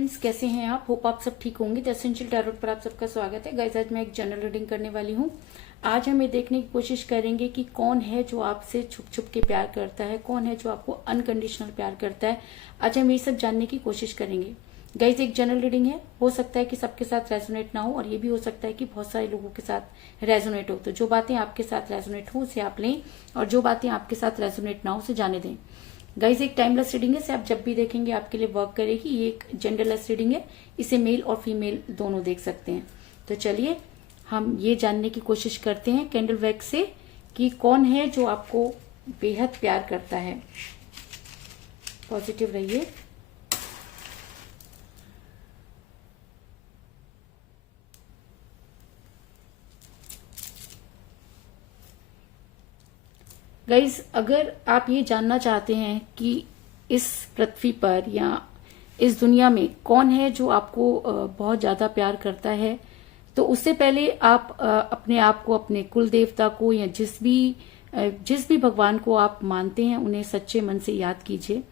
Friends, कैसे हैं आप? होप आप सब ठीक होंगे। द एसेंशियल टैरोट पर आप सबका स्वागत है। गाइस, आज मैं एक जनरल रीडिंग करने वाली हूँ। आज हम ये देखने की कोशिश करेंगे कि कौन है जो आपसे छुप छुप के प्यार करता है, कौन है जो आपको अनकंडीशनल प्यार करता है। आज हम ये सब जानने की कोशिश करेंगे। गाइस, एक जनरल रीडिंग है, हो सकता है कि सबके साथ रेजोनेट ना हो और ये भी हो सकता है कि बहुत सारे लोगों के साथ रेजोनेट हो। तो जो बातें आपके साथ रेजोनेट हो उसे आप लें और जो बातें आपके साथ रेजोनेट ना हो उसे जाने दें। गाइज, एक टाइमलेस रीडिंग है, इसे आप जब भी देखेंगे आपके लिए वर्क करेगी। ये एक जेंडरलेस रीडिंग है, इसे मेल और फीमेल दोनों देख सकते हैं। तो चलिए हम ये जानने की कोशिश करते हैं कैंडल वैक्स से कि कौन है जो आपको बेहद प्यार करता है। पॉजिटिव रहिए। गाइज, अगर आप ये जानना चाहते हैं कि इस पृथ्वी पर या इस दुनिया में कौन है जो आपको बहुत ज्यादा प्यार करता है, तो उससे पहले आप अपने आप को, अपने कुल देवता को या जिस भी भगवान को आप मानते हैं उन्हें सच्चे मन से याद कीजिए,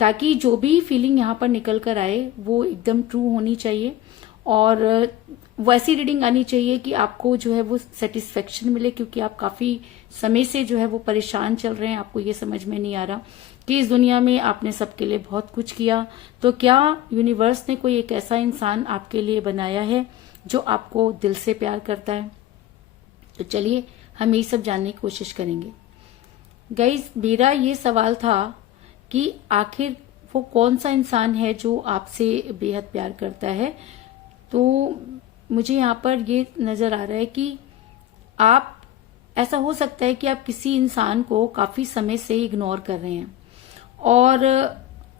ताकि जो भी फीलिंग यहाँ पर निकल कर आए वो एकदम ट्रू होनी चाहिए और वैसी रीडिंग आनी चाहिए कि आपको जो है वो सेटिस्फेक्शन मिले। क्योंकि आप काफी समय से जो है वो परेशान चल रहे हैं, आपको ये समझ में नहीं आ रहा कि इस दुनिया में आपने सबके लिए बहुत कुछ किया, तो क्या यूनिवर्स ने कोई एक ऐसा इंसान आपके लिए बनाया है जो आपको दिल से प्यार करता है। तो चलिए हम ये सब जानने की कोशिश करेंगे। गाइज, मेरा ये सवाल था कि आखिर वो कौन सा इंसान है जो आपसे बेहद प्यार करता है। तो मुझे यहाँ पर ये नजर आ रहा है कि आप, ऐसा हो सकता है कि आप किसी इंसान को काफी समय से इग्नोर कर रहे हैं और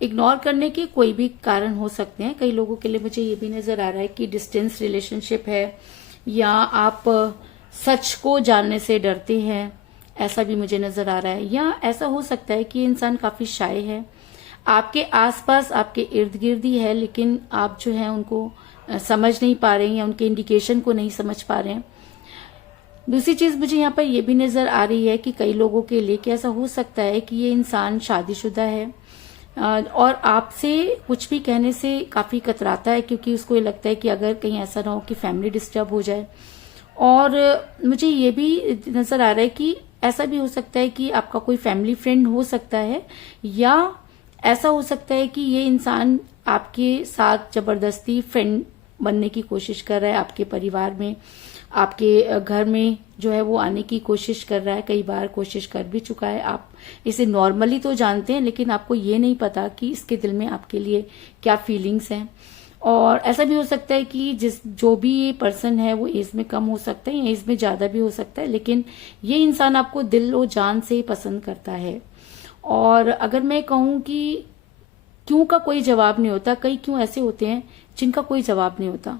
इग्नोर करने के कोई भी कारण हो सकते हैं। कई लोगों के लिए मुझे ये भी नजर आ रहा है कि डिस्टेंस रिलेशनशिप है या आप सच को जानने से डरते हैं, ऐसा भी मुझे नजर आ रहा है। या ऐसा हो सकता है कि ये इंसान काफी शाय है, आपके आसपास आपके इर्द गिर्द ही है, लेकिन आप जो है उनको समझ नहीं पा रहे हैं या उनके इंडिकेशन को नहीं समझ पा रहे हैं। दूसरी चीज मुझे यहाँ पर यह भी नजर आ रही है कि कई लोगों के लिए कि ऐसा हो सकता है कि ये इंसान शादीशुदा है और आपसे कुछ भी कहने से काफी कतराता है, क्योंकि उसको ये लगता है कि अगर कहीं ऐसा ना हो कि फैमिली डिस्टर्ब हो जाए। और मुझे ये भी नजर आ रहा है कि ऐसा भी हो सकता है कि आपका कोई फैमिली फ्रेंड हो सकता है, या ऐसा हो सकता है कि ये इंसान आपके साथ जबरदस्ती फ्रेंड बनने की कोशिश कर रहा है, आपके परिवार में, आपके घर में जो है वो आने की कोशिश कर रहा है। कई बार कोशिश कर भी चुका है। आप इसे नॉर्मली तो जानते हैं, लेकिन आपको ये नहीं पता कि इसके दिल में आपके लिए क्या फीलिंग्स हैं। और ऐसा भी हो सकता है कि जो भी ये पर्सन है वो एज में कम हो सकता है या एज में ज्यादा भी हो सकता है, लेकिन ये इंसान आपको दिल और जान से पसंद करता है। और अगर मैं कहूं कि क्यों का कोई जवाब नहीं होता, कई क्यों ऐसे होते हैं जिनका कोई जवाब नहीं होता।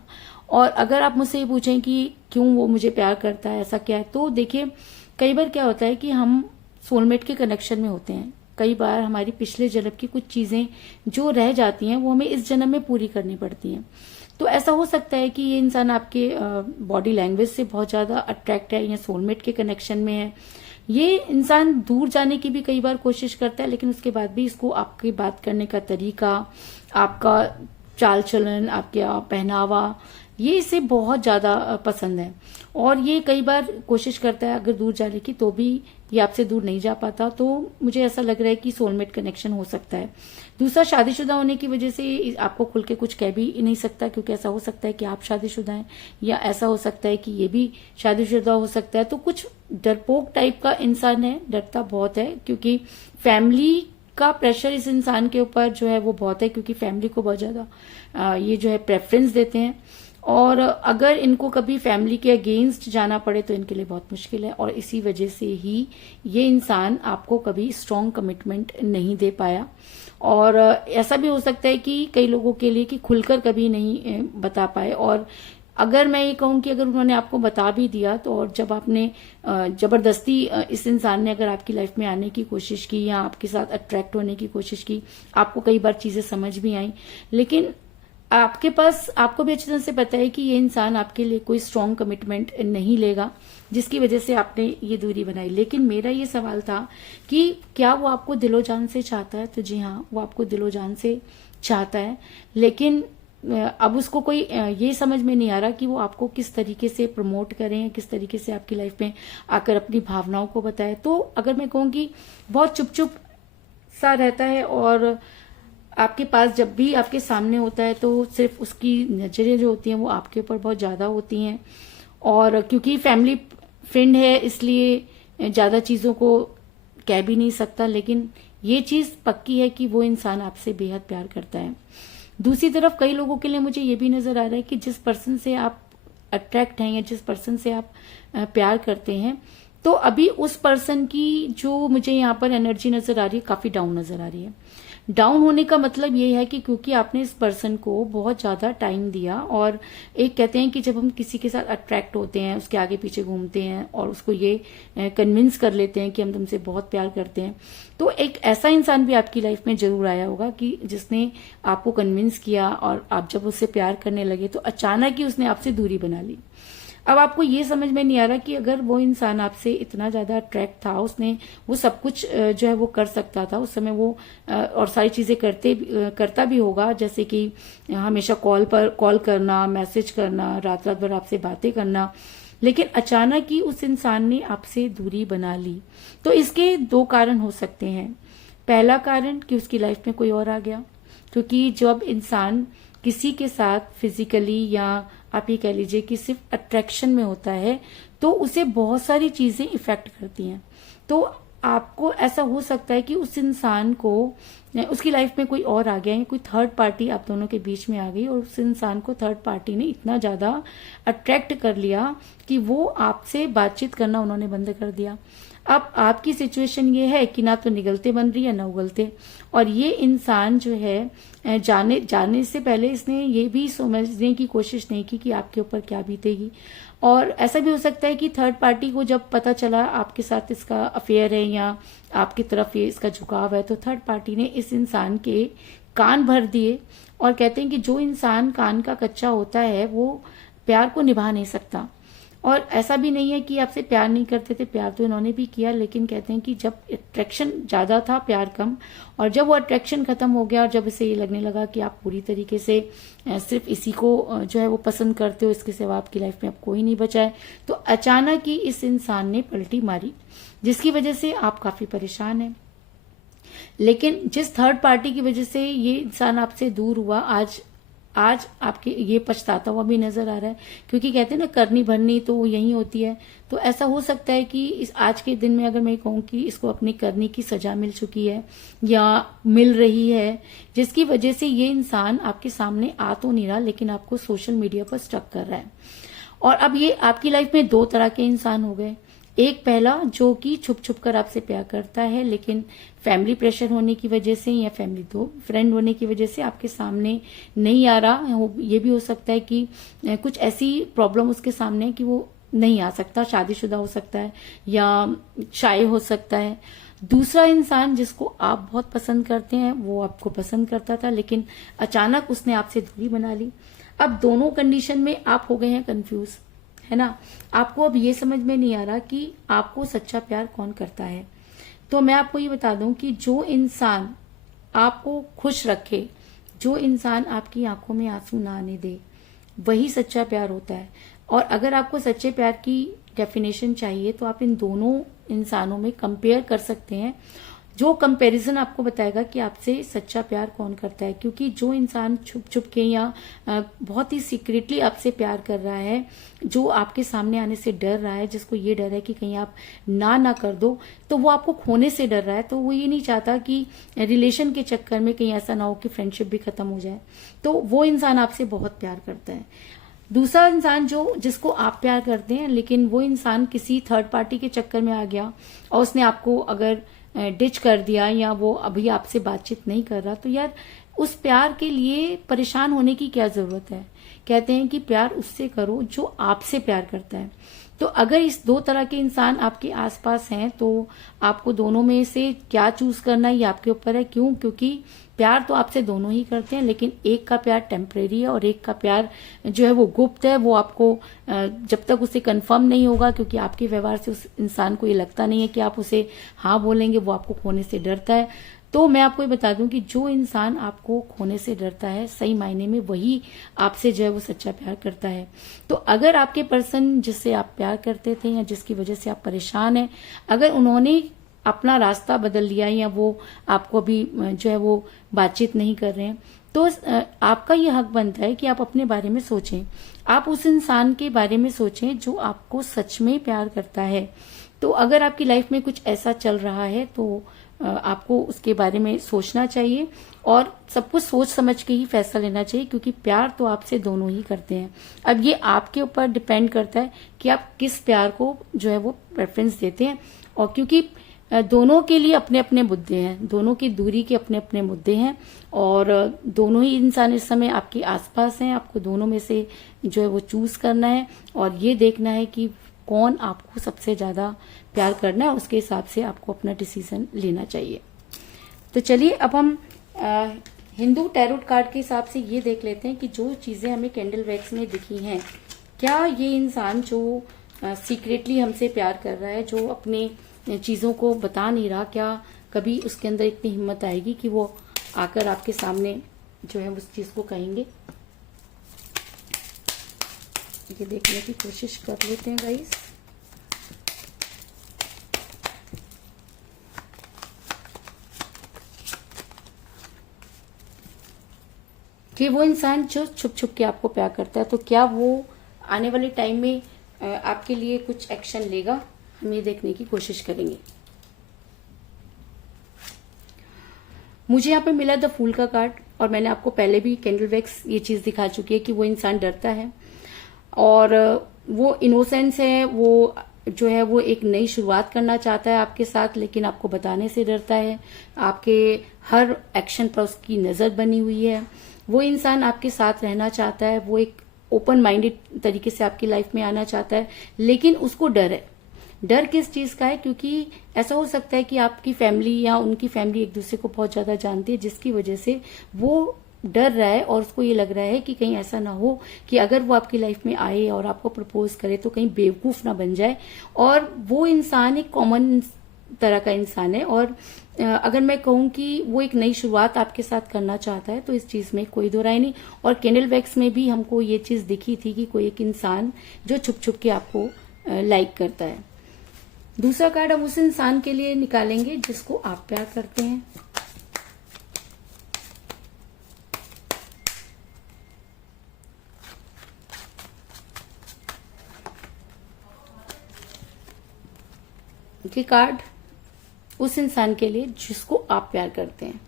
और अगर आप मुझसे ये पूछें कि क्यों वो मुझे प्यार करता है, ऐसा क्या है, तो देखिए कई बार क्या होता है कि हम सोलमेट के कनेक्शन में होते हैं। कई बार हमारी पिछले जन्म की कुछ चीजें जो रह जाती हैं वो हमें इस जन्म में पूरी करनी पड़ती हैं। तो ऐसा हो सकता है कि ये इंसान आपके बॉडी लैंग्वेज से बहुत ज्यादा अट्रैक्ट है या सोलमेट के कनेक्शन में है। ये इंसान दूर जाने की भी कई बार कोशिश करता है, लेकिन उसके बाद भी इसको आपकी बात करने का तरीका, आपका चाल चलन, आपका पहनावा, ये इसे बहुत ज्यादा पसंद है। और ये कई बार कोशिश करता है अगर दूर जाने की, तो भी ये आपसे दूर नहीं जा पाता। तो मुझे ऐसा लग रहा है कि सोलमेट कनेक्शन हो सकता है। दूसरा, शादीशुदा होने की वजह से आपको खुल के कुछ कह भी नहीं सकता, क्योंकि ऐसा हो सकता है कि आप शादीशुदा हैं, या ऐसा हो सकता है कि ये भी शादीशुदा हो सकता है। तो कुछ डरपोक टाइप का इंसान है, डरता बहुत है, क्योंकि फैमिली का प्रेशर इस इंसान के ऊपर जो है वो बहुत है, क्योंकि फैमिली को बहुत ज्यादा ये जो है प्रेफरेंस देते हैं। और अगर इनको कभी फैमिली के अगेंस्ट जाना पड़े तो इनके लिए बहुत मुश्किल है। और इसी वजह से ही ये इंसान आपको कभी स्ट्रॉन्ग कमिटमेंट नहीं दे पाया। और ऐसा भी हो सकता है कि कई लोगों के लिए कि खुलकर कभी नहीं बता पाए। और अगर मैं ये कहूं कि अगर उन्होंने आपको बता भी दिया, तो और जब आपने जबरदस्ती इस इंसान ने अगर आपकी लाइफ में आने की कोशिश की या आपके साथ अट्रैक्ट होने की कोशिश की, आपको कई बार चीजें समझ भी आई, लेकिन आपके पास, आपको भी अच्छी तरह से पता है कि ये इंसान आपके लिए कोई स्ट्रॉन्ग कमिटमेंट नहीं लेगा, जिसकी वजह से आपने ये दूरी बनाई। लेकिन मेरा ये सवाल था कि क्या वो आपको दिलो जान से चाहता है? तो जी हाँ, वो आपको दिलो जान से चाहता है, लेकिन अब उसको कोई ये समझ में नहीं आ रहा कि वो आपको किस तरीके से प्रमोट करें, किस तरीके से आपकी लाइफ में आकर अपनी भावनाओं को बताए। तो अगर मैं कहूँ कि बहुत चुप चुप सा रहता है और आपके पास जब भी आपके सामने होता है तो सिर्फ उसकी नजरें जो होती हैं वो आपके ऊपर बहुत ज्यादा होती हैं, और क्योंकि फैमिली फ्रेंड है इसलिए ज्यादा चीजों को कह भी नहीं सकता, लेकिन ये चीज पक्की है कि वो इंसान आपसे बेहद प्यार करता है। दूसरी तरफ कई लोगों के लिए मुझे ये भी नजर आ रहा है कि जिस पर्सन से आप अट्रैक्ट हैं या जिस पर्सन से आप प्यार करते हैं, तो अभी उस पर्सन की जो मुझे यहाँ पर एनर्जी नजर आ रही है काफी डाउन नजर आ रही है। डाउन होने का मतलब ये है कि क्योंकि आपने इस पर्सन को बहुत ज्यादा टाइम दिया, और एक कहते हैं कि जब हम किसी के साथ अट्रैक्ट होते हैं, उसके आगे पीछे घूमते हैं और उसको ये कन्विंस कर लेते हैं कि हम तुमसे बहुत प्यार करते हैं, तो एक ऐसा इंसान भी आपकी लाइफ में जरूर आया होगा कि जिसने आपको कन्विंस किया, और आप जब उससे प्यार करने लगे तो अचानक ही उसने आपसे दूरी बना ली। अब आपको ये समझ में नहीं आ रहा कि अगर वो इंसान आपसे इतना ज्यादा अट्रैक्ट था, उसने वो सब कुछ जो है वो कर सकता था उस समय, वो और सारी चीजें करता भी होगा, जैसे कि हमेशा कॉल करना, मैसेज करना, रात रात भर आपसे बातें करना, लेकिन अचानक ही उस इंसान ने आपसे दूरी बना ली। तो इसके दो कारण हो सकते हैं। पहला कारण कि उसकी लाइफ में कोई और आ गया, क्योंकि जब इंसान किसी के साथ फिजिकली या आप ये कह लीजिए कि सिर्फ अट्रैक्शन में होता है तो उसे बहुत सारी चीजें इफेक्ट करती हैं। तो आपको ऐसा हो सकता है कि उस इंसान को उसकी लाइफ में कोई और आ गया है, कोई थर्ड पार्टी आप दोनों के बीच में आ गई, और उस इंसान को थर्ड पार्टी ने इतना ज्यादा अट्रैक्ट कर लिया कि वो आपसे बातचीत करना उन्होंने बंद कर दिया। अब आपकी सिचुएशन ये है कि ना तो निगलते बन रही है ना उगलते, और ये इंसान जो है जाने से पहले इसने ये भी समझने की कोशिश नहीं की कि आपके ऊपर क्या बीतेगी। और ऐसा भी हो सकता है कि थर्ड पार्टी को जब पता चला आपके साथ इसका अफेयर है या आपकी तरफ ये इसका झुकाव है, तो थर्ड पार्टी ने इस इंसान के कान भर दिए। और कहते हैं कि जो इंसान कान का कच्चा होता है वो प्यार को निभा नहीं सकता। और ऐसा भी नहीं है कि आपसे प्यार नहीं करते थे, प्यार तो इन्होंने भी किया, लेकिन कहते हैं कि जब अट्रैक्शन ज्यादा था प्यार कम, और जब वो अट्रैक्शन खत्म हो गया और जब इसे ये लगने लगा कि आप पूरी तरीके से सिर्फ इसी को जो है वो पसंद करते हो, इसके सिवा आपकी लाइफ में अब कोई नहीं बचा है, तो अचानक ही इस इंसान ने पलटी मारी, जिसकी वजह से आप काफी परेशान हैं। लेकिन जिस थर्ड पार्टी की वजह से ये इंसान आपसे दूर हुआ, आज आपके ये पछताता हुआ भी नजर आ रहा है, क्योंकि कहते हैं ना करनी भरनी तो वो यही होती है। तो ऐसा हो सकता है कि इस आज के दिन में अगर मैं कहूँ कि इसको अपनी करनी की सजा मिल चुकी है या मिल रही है, जिसकी वजह से ये इंसान आपके सामने आ तो नहीं रहा, लेकिन आपको सोशल मीडिया पर स्टक कर रहा है। और अब ये आपकी लाइफ में दो तरह के इंसान हो गए। एक पहला जो कि छुप छुप कर आपसे प्यार करता है, लेकिन फैमिली प्रेशर होने की वजह से या फैमिली दो फ्रेंड होने की वजह से आपके सामने नहीं आ रहा। ये भी हो सकता है कि कुछ ऐसी प्रॉब्लम उसके सामने है कि वो नहीं आ सकता, शादीशुदा हो सकता है या शाय हो सकता है। दूसरा इंसान जिसको आप बहुत पसंद करते हैं, वो आपको पसंद करता था, लेकिन अचानक उसने आपसे दूरी बना ली। अब दोनों कंडीशन में आप हो गए हैं कंफ्यूज, है ना। आपको अब ये समझ में नहीं आ रहा कि आपको सच्चा प्यार कौन करता है। तो मैं आपको ये बता दूं कि जो इंसान आपको खुश रखे, जो इंसान आपकी आंखों में आंसू ना आने दे, वही सच्चा प्यार होता है। और अगर आपको सच्चे प्यार की डेफिनेशन चाहिए तो आप इन दोनों इंसानों में कंपेयर कर सकते हैं, जो कंपैरिजन आपको बताएगा कि आपसे सच्चा प्यार कौन करता है। क्योंकि जो इंसान छुप छुप के या बहुत ही सीक्रेटली आपसे प्यार कर रहा है, जो आपके सामने आने से डर रहा है, जिसको ये डर है कि कहीं आप ना कर दो, तो वो आपको खोने से डर रहा है। तो वो ये नहीं चाहता कि रिलेशन के चक्कर में कहीं ऐसा ना हो कि फ्रेंडशिप भी खत्म हो जाए। तो वो इंसान आपसे बहुत प्यार करता है। दूसरा इंसान जिसको आप प्यार करते हैं, लेकिन वो इंसान किसी थर्ड पार्टी के चक्कर में आ गया और उसने आपको अगर डिच कर दिया या वो अभी आपसे बातचीत नहीं कर रहा, तो यार उस प्यार के लिए परेशान होने की क्या जरूरत है। कहते हैं कि प्यार उससे करो जो आपसे प्यार करता है। तो अगर इस दो तरह के इंसान आपके आसपास हैं तो आपको दोनों में से क्या चूज करना है ये आपके ऊपर है। क्यों? क्योंकि प्यार तो आपसे दोनों ही करते हैं, लेकिन एक का प्यार टेम्परेरी है और एक का प्यार जो है वो गुप्त है। वो आपको जब तक उसे कंफर्म नहीं होगा, क्योंकि आपके व्यवहार से उस इंसान को ये लगता नहीं है कि आप उसे हाँ बोलेंगे, वो आपको खोने से डरता है। तो मैं आपको ये बता दूं कि जो इंसान आपको खोने से डरता है, सही मायने में वही आपसे जो है वो सच्चा प्यार करता है। तो अगर आपके पर्सन जिससे आप प्यार करते थे या जिसकी वजह से आप परेशान हैं, अगर उन्होंने अपना रास्ता बदल लिया या वो आपको अभी जो है वो बातचीत नहीं कर रहे हैं, तो आपका ये हक बनता है कि आप अपने बारे में सोचें। आप उस इंसान के बारे में सोचें जो आपको सच में प्यार करता है। तो अगर आपकी लाइफ में कुछ ऐसा चल रहा है तो आपको उसके बारे में सोचना चाहिए और सब कुछ सोच समझ के ही फैसला लेना चाहिए, क्योंकि प्यार तो आपसे दोनों ही करते हैं। अब ये आपके ऊपर डिपेंड करता है कि आप किस प्यार को जो है वो प्रेफरेंस देते हैं। और क्योंकि दोनों के लिए अपने अपने मुद्दे हैं, दोनों की दूरी के अपने अपने मुद्दे हैं, और दोनों ही इंसान इस समय आपके आसपास हैं। आपको दोनों में से जो है वो चूज करना है और ये देखना है कि कौन आपको सबसे ज्यादा प्यार करना है, उसके हिसाब से आपको अपना डिसीजन लेना चाहिए। तो चलिए अब हम हिंदू टैरोट कार्ड के हिसाब से ये देख लेते हैं कि जो चीजें हमें कैंडल वैक्स में दिखी हैं, क्या ये इंसान जो सीक्रेटली हमसे प्यार कर रहा है, जो अपने चीजों को बता नहीं रहा, क्या कभी उसके अंदर इतनी हिम्मत आएगी कि वो आकर आपके सामने जो है उस चीज को कहेंगे। ये देखने की कोशिश कर लेते हैं गाइस। कि वो इंसान जो छुप छुप के आपको प्यार करता है, तो क्या वो आने वाले टाइम में आपके लिए कुछ एक्शन लेगा, हम ये देखने की कोशिश करेंगे। मुझे यहाँ पे मिला द फूल का कार्ड, और मैंने आपको पहले भी कैंडल वैक्स ये चीज दिखा चुकी है कि वो इंसान डरता है और वो इनोसेंस है, वो जो है वो एक नई शुरुआत करना चाहता है आपके साथ, लेकिन आपको बताने से डरता है। आपके हर एक्शन पर उसकी नजर बनी हुई है। वो इंसान आपके साथ रहना चाहता है, वो एक ओपन माइंडेड तरीके से आपकी लाइफ में आना चाहता है, लेकिन उसको डर है। डर किस चीज का है? क्योंकि ऐसा हो सकता है कि आपकी फैमिली या उनकी फैमिली एक दूसरे को बहुत ज्यादा जानती है, जिसकी वजह से वो डर रहा है और उसको ये लग रहा है कि कहीं ऐसा ना हो कि अगर वो आपकी लाइफ में आए और आपको प्रपोज करे तो कहीं बेवकूफ ना बन जाए। और वो इंसान एक कॉमन तरह का इंसान है, और अगर मैं कहूँ कि वो एक नई शुरुआत आपके साथ करना चाहता है, तो इस चीज में कोई दो राय नहीं। और कैंडल वैक्स में भी हमको ये चीज दिखी थी कि कोई एक इंसान जो छुप छुप के आपको लाइक करता है। दूसरा कार्ड हम उस इंसान के लिए निकालेंगे जिसको आप प्यार करते हैं। ये कार्ड उस इंसान के लिए जिसको आप प्यार करते हैं।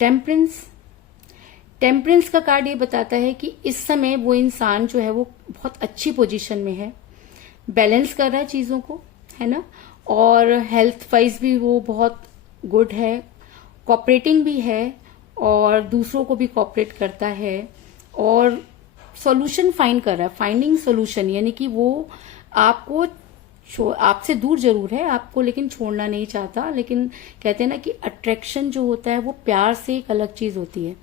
टेम्परेंस। टेम्परेंस का कार्ड ये बताता है कि इस समय वो इंसान जो है वो बहुत अच्छी पोजीशन में है, बैलेंस कर रहा है चीजों को, है ना, और हेल्थ वाइज भी वो बहुत गुड है, कोऑपरेटिंग भी है और दूसरों को भी कोऑपरेट करता है और सॉल्यूशन फाइंड कर रहा है, फाइंडिंग सॉल्यूशन, यानी कि वो आपको आपसे दूर जरूर है आपको, लेकिन छोड़ना नहीं चाहता। लेकिन कहते हैं ना कि अट्रैक्शन जो होता है वो प्यार से एक अलग चीज होती है।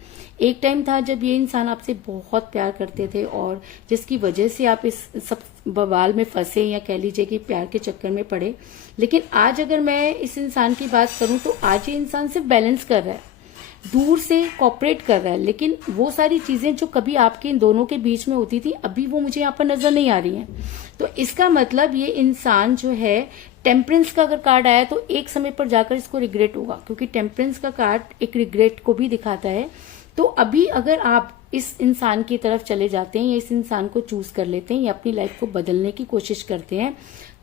एक टाइम था जब ये इंसान आपसे बहुत प्यार करते थे और जिसकी वजह से आप इस सब बवाल में फंसे या कह लीजिए कि प्यार के चक्कर में पड़े। लेकिन आज अगर मैं इस इंसान की बात करूं तो आज ये इंसान सिर्फ बैलेंस कर रहा है, दूर से कॉपरेट कर रहा है, लेकिन वो सारी चीजें जो कभी आपके इन दोनों के बीच में होती थी अभी वो मुझे यहाँ पर नजर नहीं आ रही हैं। तो इसका मतलब ये इंसान जो है, टेम्परेंस का अगर कार्ड आया तो एक समय पर जाकर इसको रिग्रेट होगा, क्योंकि टेम्परेंस का कार्ड एक रिग्रेट को भी दिखाता है। तो अभी अगर आप इस इंसान की तरफ चले जाते हैं या इस इंसान को चूज कर लेते हैं या अपनी लाइफ को बदलने की कोशिश करते हैं,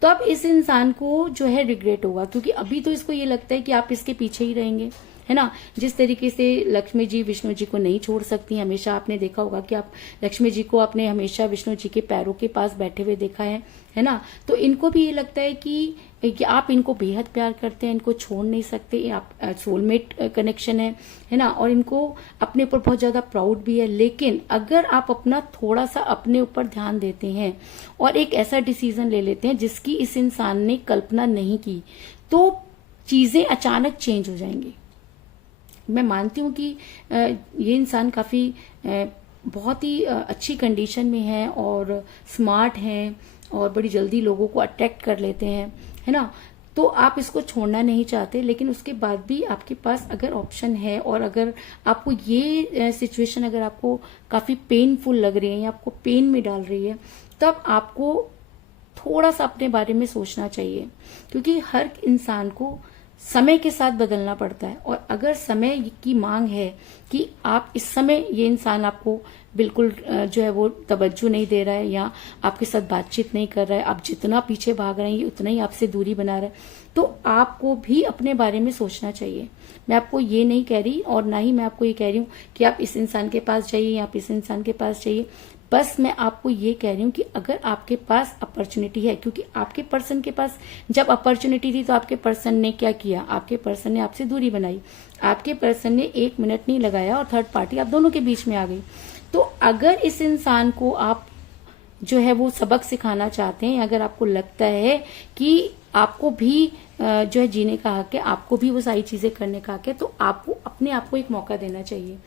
तो अब इस इंसान को जो है रिग्रेट होगा, क्योंकि अभी तो इसको ये लगता है कि आप इसके पीछे ही रहेंगे, है ना। जिस तरीके से लक्ष्मी जी विष्णु जी को नहीं छोड़ सकती, हमेशा आपने देखा होगा कि आप लक्ष्मी जी को आपने हमेशा विष्णु जी के पैरों के पास बैठे हुए देखा है ना। तो इनको भी ये लगता है कि आप इनको बेहद प्यार करते हैं, इनको छोड़ नहीं सकते, आप सोलमेट कनेक्शन है ना, और इनको अपने ऊपर बहुत ज्यादा प्राउड भी है। लेकिन अगर आप अपना थोड़ा सा अपने ऊपर ध्यान देते हैं और एक ऐसा डिसीजन ले लेते हैं जिसकी इस इंसान ने कल्पना नहीं की, तो चीजें अचानक चेंज हो जाएंगी। मैं मानती हूँ कि ये इंसान काफी बहुत ही अच्छी कंडीशन में है और स्मार्ट हैं और बड़ी जल्दी लोगों को अट्रैक्ट कर लेते हैं, है ना। तो आप इसको छोड़ना नहीं चाहते, लेकिन उसके बाद भी आपके पास अगर ऑप्शन है और अगर आपको ये सिचुएशन अगर आपको काफी पेनफुल लग रही है या आपको पेन में डाल रही है, तब आपको थोड़ा सा अपने बारे में सोचना चाहिए, क्योंकि हर इंसान को समय के साथ बदलना पड़ता है। और अगर समय की मांग है कि आप इस समय ये इंसान आपको बिल्कुल जो है वो तवज्जो नहीं दे रहा है या आपके साथ बातचीत नहीं कर रहा है, आप जितना पीछे भाग रहे हैं ये उतना ही आपसे दूरी बना रहा है, तो आपको भी अपने बारे में सोचना चाहिए। मैं आपको ये नहीं कह रही और ना ही मैं आपको ये कह रही हूँ कि आप इस इंसान के पास जाइए या आप इस इंसान के पास जाइए। बस मैं आपको ये कह रही हूँ कि अगर आपके पास अपॉर्चुनिटी है, क्योंकि आपके पर्सन के पास जब अपॉर्चुनिटी थी तो आपके पर्सन ने क्या किया, आपके पर्सन ने आपसे दूरी बनाई, आपके पर्सन ने 1 मिनट नहीं लगाया और थर्ड पार्टी आप दोनों के बीच में आ गई। तो अगर इस इंसान को आप जो है वो सबक सिखाना चाहते हैं, अगर आपको लगता है कि आपको भी जो है जीने का हक है, आपको भी वो सारी चीजें करने का हक है, तो आपको अपने आप को एक मौका देना चाहिए।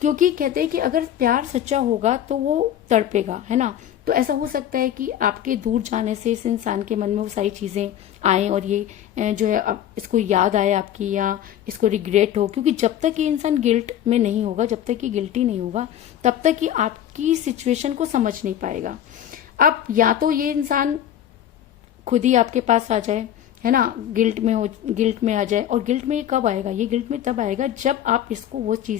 क्योंकि कहते हैं कि अगर प्यार सच्चा होगा तो वो तड़पेगा, है ना। तो ऐसा हो सकता है कि आपके दूर जाने से इस इंसान के मन में वो सारी चीजें आए और ये जो है अब इसको याद आए आपकी, या इसको रिग्रेट हो, क्योंकि जब तक ये इंसान गिल्ट में नहीं होगा, जब तक ये गिल्टी नहीं होगा, तब तक ये आपकी सिचुएशन को समझ नहीं पाएगा। अब या तो ये इंसान खुद ही आपके पास आ जाए, है ना, गिल्ट में आ जाए। और गिल्ट में ये कब आएगा, ये गिल्ट में तब आएगा जब आप इसको वही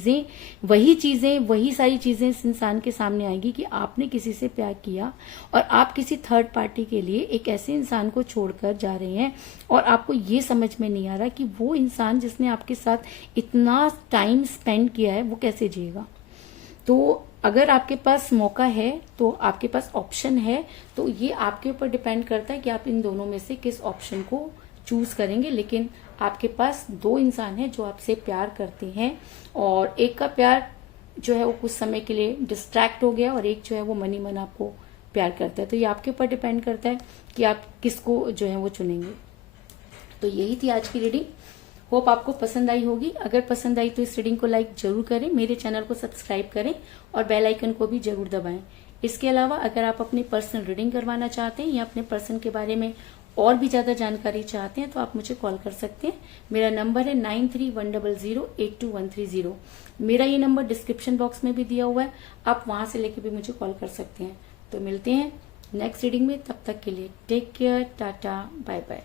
सारी चीजें इस इंसान के सामने आएंगी कि आपने किसी से प्यार किया और आप किसी थर्ड पार्टी के लिए एक ऐसे इंसान को छोड़कर जा रहे हैं और आपको ये समझ में नहीं आ रहा कि वो इंसान जिसने आपके साथ इतना टाइम स्पेंड किया है वो कैसे जिएगा। तो अगर आपके पास मौका है, तो आपके पास ऑप्शन है, तो ये आपके ऊपर डिपेंड करता है कि आप इन दोनों में से किस ऑप्शन को चूज करेंगे। लेकिन आपके पास 2 इंसान हैं जो आपसे प्यार करते हैं, और एक का प्यार जो है वो कुछ समय के लिए डिस्ट्रैक्ट हो गया और एक जो है वो मन ही मन आपको प्यार करता है। तो ये आपके ऊपर डिपेंड करता है कि आप किसको जो है वो चुनेंगे। तो यही थी आज की रीडिंग। होप आपको पसंद आई होगी। अगर पसंद आई तो इस रीडिंग को लाइक जरूर करें, मेरे चैनल को सब्सक्राइब करें और बेल आइकन को भी जरूर दबाएं। इसके अलावा अगर आप अपनी पर्सनल रीडिंग करवाना चाहते हैं या अपने पर्सन के बारे में और भी ज्यादा जानकारी चाहते हैं तो आप मुझे कॉल कर सकते हैं। मेरा नंबर है 9310082130। मेरा ये नंबर डिस्क्रिप्शन बॉक्स में भी दिया हुआ है, आप वहां से लेके भी मुझे कॉल कर सकते हैं। तो मिलते हैं नेक्स्ट रीडिंग में, तब तक के लिए take care, ta-ta, bye bye.